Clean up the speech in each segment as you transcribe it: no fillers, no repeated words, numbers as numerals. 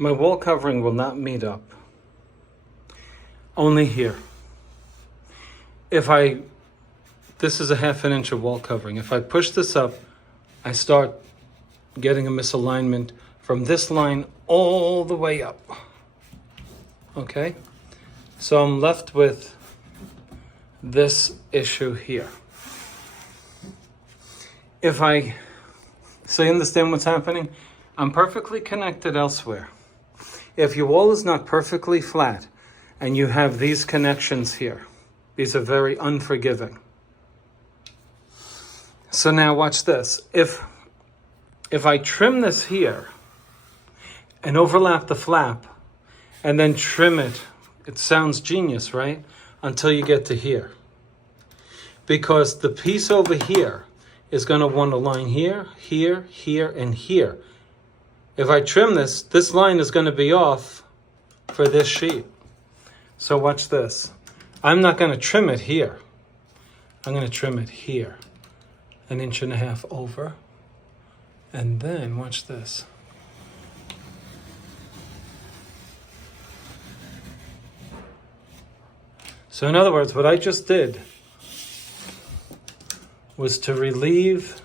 My wall covering will not meet up. Only here. This is a 1/2 inch of wall covering. If I push this up, I start getting a misalignment from this line all the way up. Okay? So I'm left with this issue here. So you understand what's happening? I'm perfectly connected elsewhere. If your wall is not perfectly flat and you have these connections here, these are very unforgiving. So now watch this. If I trim this here and overlap the flap and then trim it, it sounds genius, right? Until you get to here. Because the piece over here is going to want to line here, here, here, and here. If I trim this, this line is going to be off for this sheet. So watch this. I'm not going to trim it here. I'm going to trim it here. 1.5 inches over. And then watch this. So in other words, what I just did was to relieve.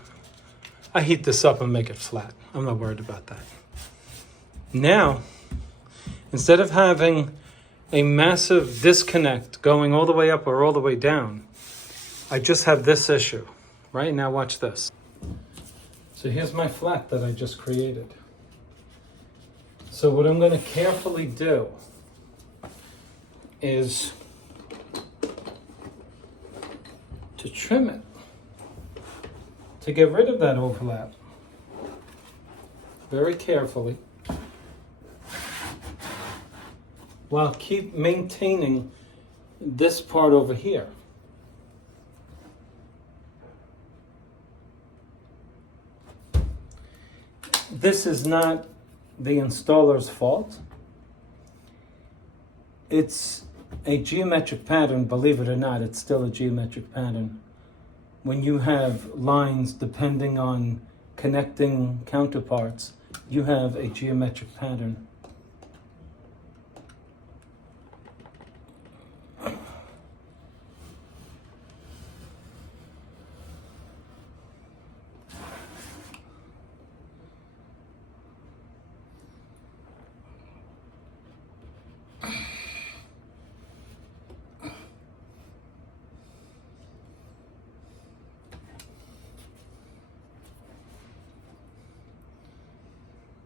I heat this up and make it flat. I'm not worried about that. Now, instead of having a massive disconnect going all the way up or all the way down, I just have this issue. Right? Now watch this. So here's my flat that I just created. So what I'm going to carefully do is to trim it, to get rid of that overlap. Very carefully. While keep maintaining this part over here. This is not the installer's fault. It's a geometric pattern, believe it or not, it's still a geometric pattern. When you have lines depending on connecting counterparts, you have a geometric pattern.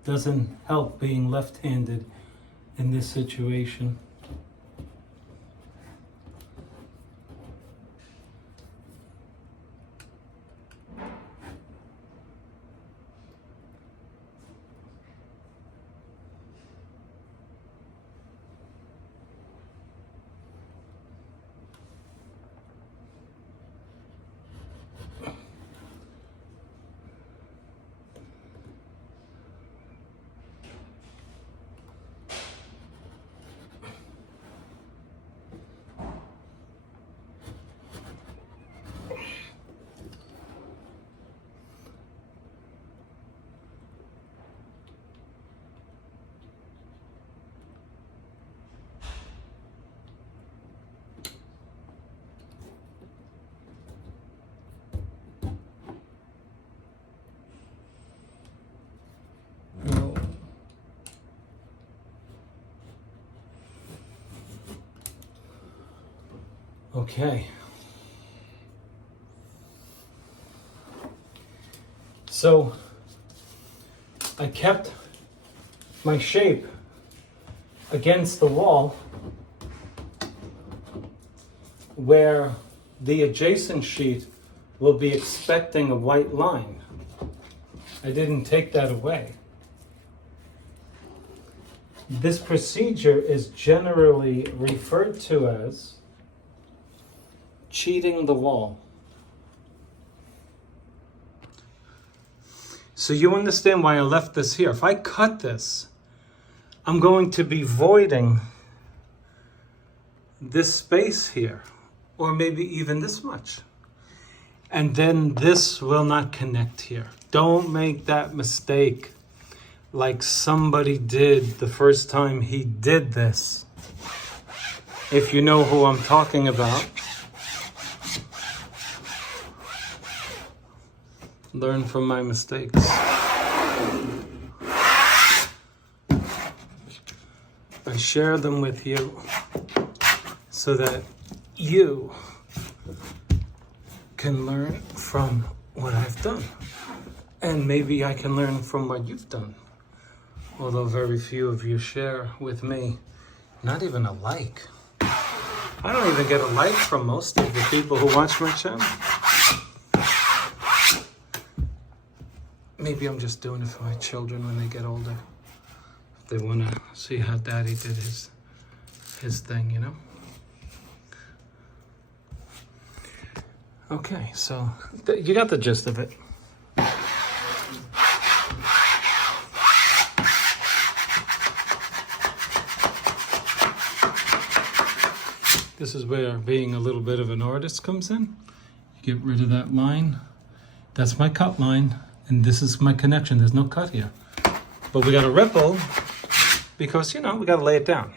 Doesn't help being left-handed in this situation. Okay. So I kept my shape against the wall where the adjacent sheet will be expecting a white line. I didn't take that away. This procedure is generally referred to as cheating the wall. So you understand why I left this here. If I cut this, I'm going to be voiding this space here, or maybe even this much. And then this will not connect here. Don't make that mistake. like somebody did the first time he did this. If you know who I'm talking about. Learn from my mistakes. I share them with you so that you can learn from what I've done. And maybe I can learn from what you've done. Although very few of you share with me, not even a like. I don't even get a like from most of the people who watch my channel. Maybe I'm just doing it for my children when they get older. If they want to see how Daddy did his thing, you know? Okay, so you got the gist of it. This is where being a little bit of an artist comes in. You get rid of that line. That's my cut line, and this is my connection. There's no cut here. But we got a ripple because, you know, we got to lay it down.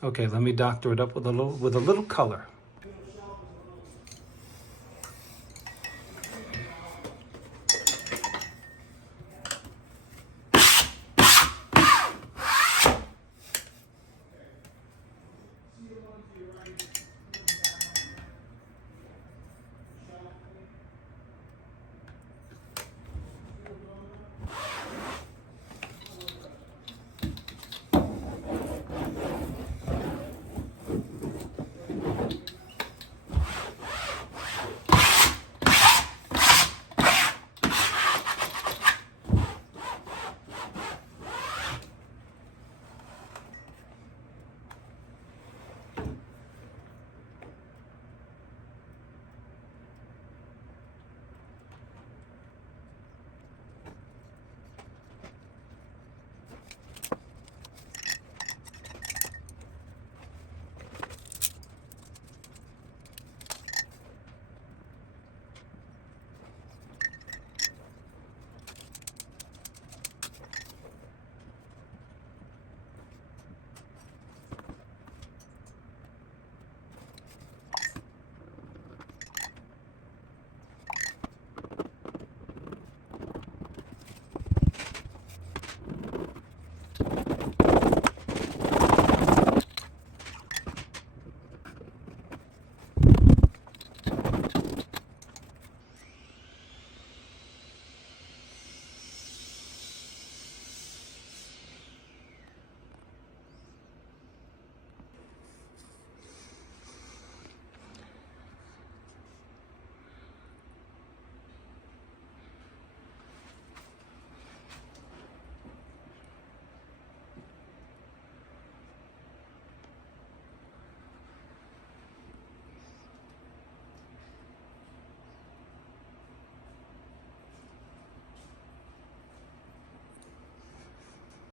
Okay, let me doctor it up with a little color.